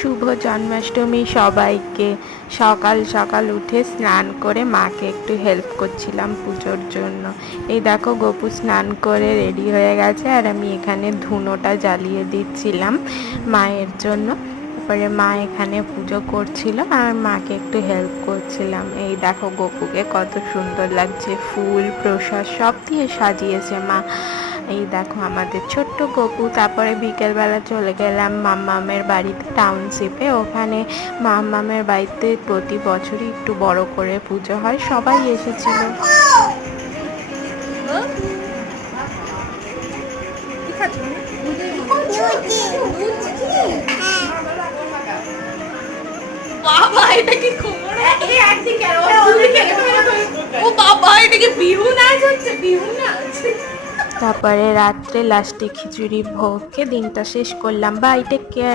শুভ জন্মাষ্টমী সবাইকে। সকাল সকাল উঠে স্নান করে মাকে একটু হেল্প করছিলাম পুজোর জন্য। এই দেখো গপু স্নান করে রেডি হয়ে গেছে, আর আমি এখানে ধুনোটা জ্বালিয়ে দিচ্ছিলাম মায়ের জন্য। তারপরে মা এখানে পুজো করছিল আর মাকে একটু হেল্প করছিলাম। এই দেখো গপুকে কত সুন্দর লাগছে, ফুল প্রসাদ সব দিয়ে সাজিয়েছে মা। এই দেখো আমাদের ছোট্ট গপু। তারপরে বিকেলবেলা চলে গেলাম মাম্মামের বাড়িতে টাউনশিপে। ওখানে মাম্মামের বাড়িতে প্রতি বছরই একটু বড় করে পুজো হয়, সবাই এসেছিল। বাবা এটা কি খবর? এই একদিকে আর ওদিকে ও বাবা এটা কি বিহু নাচ হচ্ছে? বিহু নাচ। তারপরে রাত্রে লাস্টে খিচুড়ি ভোগ খেয়ে দিনটা শেষ করলাম। Bye, take care.